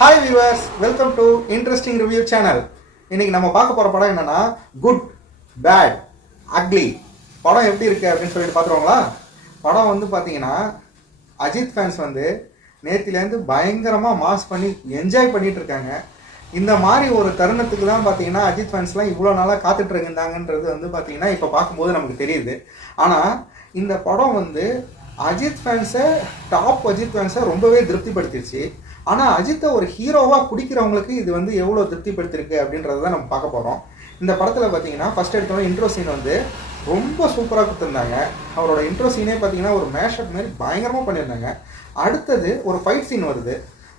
Hi viewers, welcome to interesting review channel. இன்னைக்கு நம்ம பார்க்க போகிற படம் என்னன்னா குட் பேட் அக்லி. படம் எப்படி இருக்கு அப்படின்னு சொல்லிட்டு பார்த்துருவாங்களா? படம் வந்து பார்த்தீங்கன்னா அஜித் ஃபேன்ஸ் வந்து நேத்திலேருந்து பயங்கரமாக மாஸ் பண்ணி என்ஜாய் பண்ணிட்டு இருக்காங்க. இந்த மாதிரி ஒரு தருணத்துக்கு தான் பார்த்தீங்கன்னா அஜித் ஃபேன்ஸ்லாம் இவ்வளோ நாளாக காத்துட்டு இருந்தாங்கன்றது வந்து பார்த்தீங்கன்னா இப்போ பார்க்கும்போது நமக்கு தெரியுது. ஆனால் இந்த படம் வந்து அஜித் ஃபேன்ஸை அஜித் ஃபேன்ஸை ரொம்பவே திருப்திப்படுத்திடுச்சு. ஆனால் அஜித்தை ஒரு ஹீரோவாக குடிக்கிறவங்களுக்கு இது வந்து எவ்வளோ திருப்திப்படுத்திருக்கு அப்படின்றத தான் நம்ம பார்க்க போகிறோம். இந்த படத்தில் பார்த்தீங்கன்னா ஃபஸ்ட் எடுத்தோட இன்ட்ரோ சீன் வந்து ரொம்ப சூப்பராக கொடுத்துருந்தாங்க. அவரோட இன்ட்ரோ சீனே பார்த்தீங்கன்னா ஒரு மேஷப் மாதிரி பயங்கரமாக பண்ணியிருந்தாங்க. அடுத்தது ஒரு ஃபைட் சீன் வருது.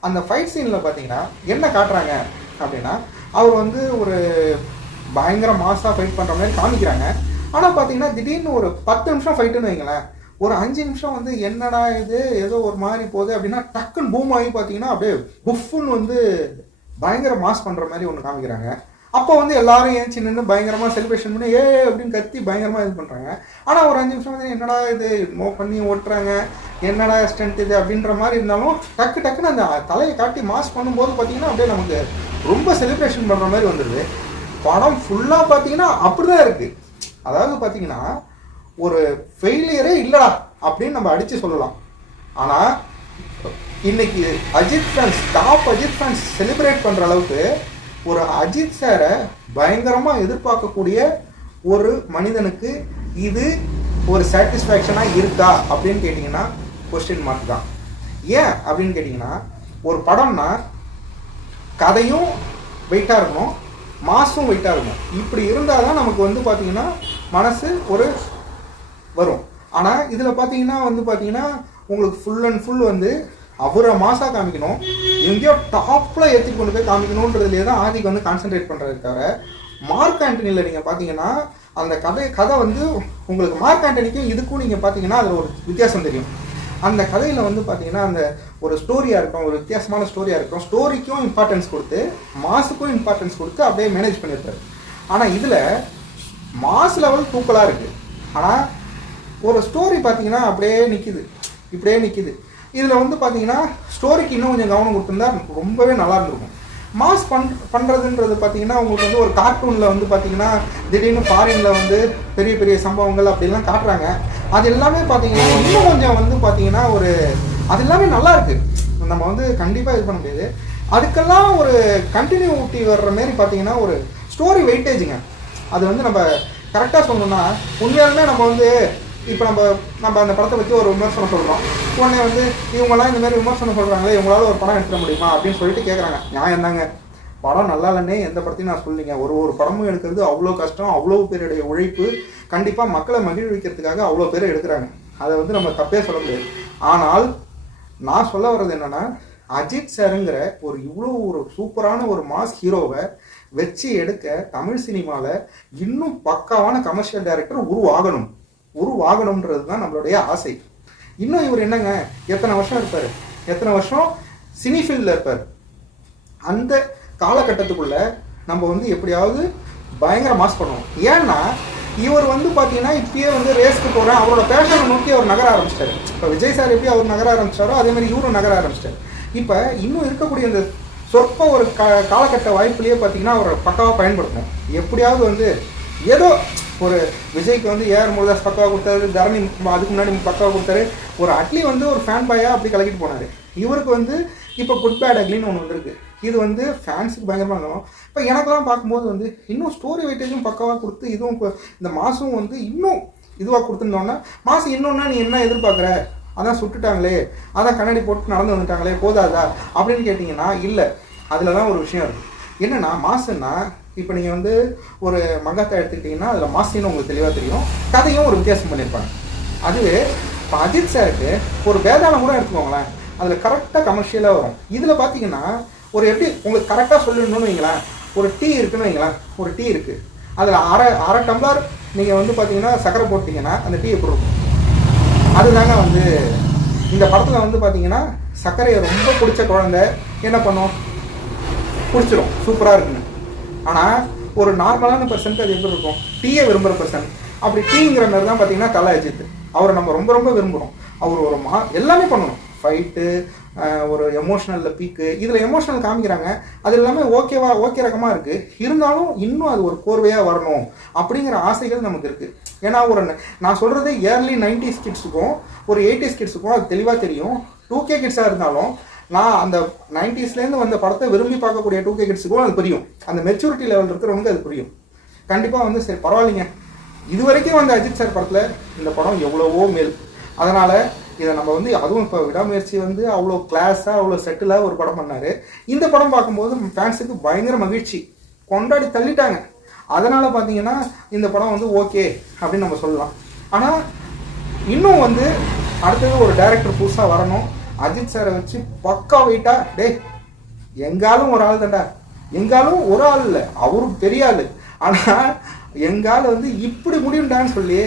அந்த ஃபைட் சீனில் பார்த்தீங்கன்னா என்ன காட்டுறாங்க அப்படின்னா, அவர் வந்து ஒரு பயங்கர மாஸாக ஃபைட் பண்ணுற மாதிரி காமிக்கிறாங்க. ஆனால் பார்த்தீங்கன்னா திடீர்னு ஒரு 10 நிமிஷம் ஃபைட்டுன்னு வைங்களேன், ஒரு 5 நிமிஷம் வந்து என்னடா இது ஏதோ ஒரு மாதிரி போகுது அப்படின்னா டக்குன்னு பூம் ஆகி பார்த்தீங்கன்னா அப்படியே புஃப்னு வந்து பயங்கர மாஸ் பண்ணுற மாதிரி ஒன்று காமிக்கிறாங்க. அப்போ வந்து எல்லாரும் ஏன் சின்ன பயங்கரமாக செலிப்ரேஷன் பண்ணி அப்படின்னு கத்தி பயங்கரமாக இது பண்ணுறாங்க. ஆனால் ஒரு 5 நிமிஷம் வந்து என்னடா இது மூவ் பண்ணி ஓட்டுறாங்க, என்னடா ஸ்ட்ரென்த் இது அப்படின்ற மாதிரி இருந்தாலும் டக்குன்னு அந்த தலையை காட்டி மாஸ் பண்ணும்போது பார்த்தீங்கன்னா அப்படியே நமக்கு ரொம்ப செலிப்ரேஷன் பண்ணுற மாதிரி வந்துடுது. படம் ஃபுல்லாக பார்த்தீங்கன்னா அப்படி தான் இருக்குது. அதாவது பார்த்தீங்கன்னா ஒரு ஃபெயிலியரே இல்லைடா அப்படின்னு நம்ம அடித்து சொல்லலாம். ஆனால் இன்னைக்கு அஜித் ஃபேன்ஸ் செலிப்ரேட் பண்ணுற அளவுக்கு ஒரு அஜித் சாரை பயங்கரமாக எதிர்பார்க்கக்கூடிய ஒரு மனிதனுக்கு இது ஒரு சாட்டிஸ்ஃபேக்ஷனாக இருக்கா அப்படின்னு கேட்டிங்கன்னா கொஸ்டின் மார்க் தான். ஏன் அப்படின்னு கேட்டிங்கன்னா, ஒரு படம்னா கதையும் வெயிட்டாக இருக்கணும், மாசும் வெயிட்டாக இருக்கணும். இப்படி இருந்தால் தான் நமக்கு வந்து பார்த்திங்கன்னா மனசு ஒரு வரும். ஆனால் இதில் பார்த்தீங்கன்னா உங்களுக்கு ஃபுல் அண்ட் ஃபுல் வந்து அவரை மாசாக காமிக்கணும், எங்கேயோ டாப்பில் ஏற்றி கொண்டு போய் காமிக்கணுன்றதுலேயே தான் ஆதிக்கு வந்து கான்சென்ட்ரேட் பண்ணுறதுக்காக. மார்க் ஆண்டனியில் நீங்கள் பார்த்தீங்கன்னா அந்த கதை வந்து உங்களுக்கு மார்க் ஆண்டனிக்கும் இதுக்கும் நீங்கள் பார்த்தீங்கன்னா அதில் ஒரு வித்தியாசம் தெரியும். அந்த கதையில் வந்து பார்த்தீங்கன்னா அந்த ஒரு ஸ்டோரியாக இருக்கும், ஒரு வித்தியாசமான ஸ்டோரியாக இருக்கும், ஸ்டோரிக்கும் இம்பார்ட்டன்ஸ் கொடுத்து மாஸுக்கும் இம்பார்ட்டன்ஸ் கொடுத்து அப்படியே மேனேஜ் பண்ணியிருப்பாரு. ஆனால் இதில் மாஸ் லெவல் தூக்கலாக இருக்குது. ஆனால் ஒரு ஸ்டோரி பார்த்தீங்கன்னா அப்படியே நிற்கிது. இதில் வந்து பார்த்தீங்கன்னா ஸ்டோரிக்கு இன்னும் கொஞ்சம் கவனம் கொடுத்துருந்தா ரொம்பவே நல்லா இருந்திருக்கும். மாஸ் பண்ணுறதுன்றது பார்த்தீங்கன்னா உங்களுக்கு வந்து ஒரு கார்ட்டூனில் வந்து பார்த்தீங்கன்னா திடீர்னு ஃபாரினில் வந்து பெரிய பெரிய சம்பவங்கள் அப்படிலாம் காட்டுறாங்க. அது எல்லாமே பார்த்தீங்கன்னா இன்னும் கொஞ்சம் வந்து பார்த்தீங்கன்னா அது எல்லாமே நல்லா இருக்குது. நம்ம வந்து கண்டிப்பாக இது பண்ண முடியாது. அதுக்கெல்லாம் ஒரு கண்டினியூட்டி வர்ற மாரி பார்த்தீங்கன்னா ஒரு ஸ்டோரி வெயிட்டேஜுங்க. அது வந்து நம்ம கரெக்டாக சொல்லணும்னா உண்மையாலுமே நம்ம வந்து இப்போ நம்ம அந்த படத்தை பற்றி ஒரு விமர்சனம் சொல்கிறோம். உடனே வந்து இவங்கெல்லாம் இந்த மாதிரி விமர்சனம் சொல்கிறாங்களே, இவங்களால ஒரு படம் எடுத்துட முடியுமா அப்படின்னு சொல்லிட்டு கேட்குறாங்க. நியாயம் தாங்க. படம் நல்லா இல்லைன்னே எந்த படத்தையும் நான் சொல்லிங்க. ஒரு படமும் எடுக்கிறது அவ்வளோ கஷ்டம், அவ்வளோ பேருடைய உழைப்பு. கண்டிப்பாக மக்களை மகிழ்விக்கிறதுக்காக அவ்வளோ பேர் எடுக்கிறாங்க. அதை வந்து நம்ம தப்பே சொல்ல முடியாது. ஆனால் நான் சொல்ல வர்றது என்னென்னா, அஜித் சாருங்கிற இவ்வளோ ஒரு சூப்பரான ஒரு மாஸ் ஹீரோவை வச்சு எடுக்க தமிழ் சினிமாவில் இன்னும் பக்காவான கமர்ஷியல் டைரக்டர் உருவாகணுன்றது தான் நம்மளுடைய ஆசை. இன்னும் இவர் என்னங்க எத்தனை வருஷம் இருப்பார், எத்தனை வருஷம் சினி ஃபீல்டில் இருப்பார். அந்த காலகட்டத்துக்குள்ள நம்ம வந்து எப்படியாவது பயங்கர மாஸ் பண்ணுவோம். ஏன்னா இவர் வந்து பார்த்தீங்கன்னா இப்பயே வந்து ரேஸ்க்கு போகிறேன், அவரோட பேஷனை நோக்கி அவர் நகர ஆரம்பிச்சிட்டாரு. இப்போ விஜய் சார் எப்படி அவர் நகர ஆரம்பிச்சாரோ அதே மாதிரி இவரும் நகர ஆரம்பிச்சிட்டாரு. இப்போ இன்னும் இருக்கக்கூடிய அந்த சொற்ப ஒரு காலகட்ட வாய்ப்புலேயே பார்த்தீங்கன்னா அவரை பக்காவாக பயன்படுத்தணும். எப்படியாவது வந்து ஏதோ ஒரு விஜய்க்கு வந்து ஏஆர் முருகதாஸ் பக்காவாக கொடுத்தாரு, தரணி அதுக்கு முன்னாடி பக்காவாக கொடுத்தாரு, ஒரு அட்லி வந்து ஒரு ஃபேன் பாயாக அப்படி கலக்கிட்டு போனார். இவருக்கு வந்து இப்போ குட் பேட் அக்லின்னு ஒன்று வந்திருக்கு. இது வந்து ஃபேன்ஸுக்கு பயங்கரமாக இருக்கும். இப்போ எனக்கெல்லாம் பார்க்கும்போது வந்து இன்னும் ஸ்டோரி வெயிட்டேஜும் பக்காவாக கொடுத்து இதுவும் இந்த மாதம் வந்து இன்னும் இதுவாக கொடுத்துருந்தோன்னா மாதம் இன்னொன்னா நீ என்ன எதிர்பார்க்குற, அதான் சுட்டுட்டாங்களே, அதான் கண்ணாடி போட்டு நடந்து வந்துட்டாங்களே போதாதா அப்படின்னு கேட்டிங்கன்னா இல்லை. அதில் தான் ஒரு விஷயம் இருக்குது. என்னென்னா மாசுன்னா இப்போ நீங்கள் வந்து ஒரு மங்காத்தா எடுத்துக்கிட்டிங்கன்னா அதில் மாசின்னு உங்களுக்கு தெளிவாக தெரியும். கதையும் ஒரு வித்தியாசம் பண்ணியிருப்பாங்க. அதுவே இப்போ அஜித் சாருக்கு ஒரு வேதாளம் கூட எடுத்துக்கோங்களேன், அதில் கரெக்டாக கமர்ஷியலாக வரும். இதில் பார்த்தீங்கன்னா எப்படி உங்களுக்கு கரெக்டாக சொல்லணும்னு வைங்களேன், ஒரு டீ இருக்குன்னு வைங்களேன், ஒரு டீ இருக்குது, அதில் அரை டம்ளர் நீங்கள் வந்து பார்த்தீங்கன்னா சக்கரை போட்டிங்கன்னா அந்த டீ எப்படி இருக்கும்? அதுதாங்க வந்து இந்த படத்தில் வந்து பார்த்தீங்கன்னா சர்க்கரையை ரொம்ப பிடிச்ச குழந்தை என்ன பண்ணும், பிடிச்சிரும், சூப்பராக இருக்குன்னு. ஆனால் ஒரு நார்மலான பர்சனுக்கு அது எப்படி இருக்கும், டீயை விரும்புகிற பர்சன். அப்படி டீங்கிற மாதிரி தான் பார்த்தீங்கன்னா தலை அஜித். அவரை நம்ம ரொம்ப ரொம்ப விரும்புகிறோம். அவர் எல்லாமே பண்ணணும், ஃபைட்டு, ஒரு எமோஷ்னலில் பீக்கு, இதில் எமோஷ்னல் காமிக்கிறாங்க. அது எல்லாமே ஓகே ரகமாக இருக்குது. இருந்தாலும் இன்னும் அது ஒரு கோர்வையாக வரணும் அப்படிங்கிற ஆசைகள் நமக்கு இருக்குது. ஏன்னா நான் சொல்கிறது ஏர்லி 90s கிட்ஸுக்கும் ஒரு 80s கிட்ஸுக்கும் அது தெளிவாக தெரியும். 2K கிட்ஸாக இருந்தாலும் நான் அந்த 90ஸ்லேருந்து வந்த படத்தை விரும்பி பார்க்கக்கூடிய 2K கிட்ஸுக்கும் அது புரியும். அந்த மெச்சூரிட்டி லெவல் இருக்கிறவங்க அது புரியும். கண்டிப்பாக சரி பரவாயில்லைங்க, இது வரைக்கும் வந்த அஜித் சார் படத்தில் இந்த படம் எவ்வளவோ மேல். அதனால் இதை நம்ம அதுவும் இப்போ விடாமுயற்சி அவ்வளோ கிளாஸாக அவ்வளோ செட்டிலாக ஒரு படம் பண்ணார். இந்த படம் பார்க்கும்போது ஃபேன்ஸுக்கு பயங்கர மகிழ்ச்சி, கொண்டாடி தள்ளிட்டாங்க. அதனால் பார்த்தீங்கன்னா இந்த படம் ஓகே அப்படின்னு நம்ம சொல்லலாம். ஆனால் இன்னும் அடுத்தது ஒரு டைரக்டர் புதுசாக வரணும், அஜித் சாரை வச்சு பக்கா வெயிட்டா, எங்காலும் ஒரு ஆள் தான்டா, எங்காலும் ஒரு ஆள் இல்லை, அவரும் பெரிய ஆள், ஆனால் எங்கால் இப்படி முடியும்டான்னு சொல்லி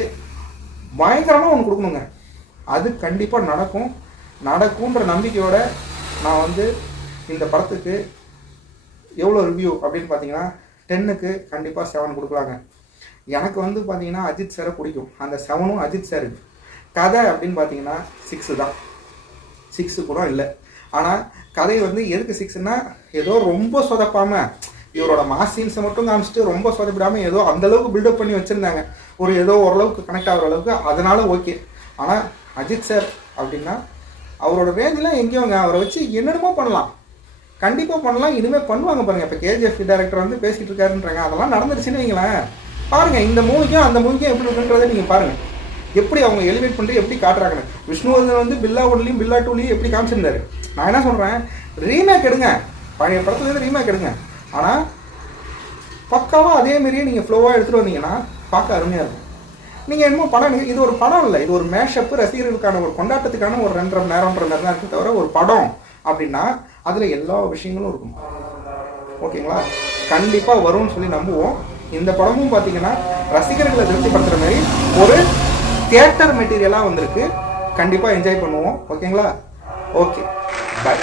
பயங்கரமாக ஒன்று கொடுக்கணுங்க. அது கண்டிப்பாக நடக்கும்ன்ற நம்பிக்கையோட நான் இந்த படத்துக்கு எவ்வளோ ரிவ்யூ அப்படின்னு பார்த்தீங்கன்னா 10க்கு கண்டிப்பாக 7 கொடுக்கலாங்க. எனக்கு பார்த்தீங்கன்னா அஜித் சாரை பிடிக்கும், அந்த 7ம் அஜித் சாருக்கு. கதை அப்படின்னு பார்த்தீங்கன்னா 6 தான், 6 கூட இல்லை. ஆனால் கதை எதுக்கு 6ன்னா ஏதோ ரொம்ப சொதப்பாமல் இவரோட மாஸ் சீன்ஸை மட்டும் காமிச்சிட்டு ரொம்ப சொதப்பிடாமல் ஏதோ அந்தளவுக்கு பில்டப் பண்ணி வச்சுருந்தாங்க, ஏதோ ஓரளவுக்கு கனெக்ட் ஆகிற அளவுக்கு. அதனால ஓகே. ஆனால் அஜித் சார் அப்படின்னா அவரோட ரேஞ்செலாம் எங்கேயோங்க, அவரை வச்சு என்னென்னமோ பண்ணலாம், கண்டிப்பாக பண்ணலாம், இனிமேல் பண்ணுவாங்க பாருங்கள். இப்போ KGF டைரக்டர் பேசிகிட்டு இருக்காருன்றாங்க, அதெல்லாம் நடந்துருச்சுன்னு வைங்களேன். பாருங்கள் இந்த மூவிக்கும் அந்த மூவிக்கும் எப்படி இருக்குன்றதை நீங்கள் பாருங்கள், எப்படி அவங்க எலிவேட் பண்ணி எப்படி காட்டுறாங்கன்னு. விஷ்ணுவர்தன் பில்லா 1லையும் பில்லா 2லையும் எப்படி காமிச்சிருந்தாரு. நான் என்ன சொல்கிறேன், ரீமேக் எடுங்க, பழைய படத்துலேருந்து ரீமேக் எடுங்க, ஆனால் பக்காவாக அதேமாரியே நீங்கள் ஃப்ளோவாக எடுத்துகிட்டு வந்தீங்கன்னா பார்க்க அருமையாக இருக்கும். நீங்கள் என்னமோ படம், இது ஒரு படம் இல்லை, இது ஒரு மேஷப்பு, ரசிகர்களுக்கான ஒரு கொண்டாட்டத்துக்கான ஒரு 2.5 மணி நேரம்ன்ற மாதிரி தான் இருக்குது. தவிர ஒரு படம் அப்படின்னா அதில் எல்லா விஷயங்களும் இருக்கும். ஓகேங்களா, கண்டிப்பாக வரும்னு சொல்லி நம்புவோம். இந்த படமும் பார்த்தீங்கன்னா ரசிகர்களை திருப்திப்படுத்துகிற மாதிரி ஒரு தியேட்டர் மெட்டீரியலாக வந்திருக்கு. கண்டிப்பாக என்ஜாய் பண்ணுவோம். ஓகேங்களா, ஓகே, பாய்.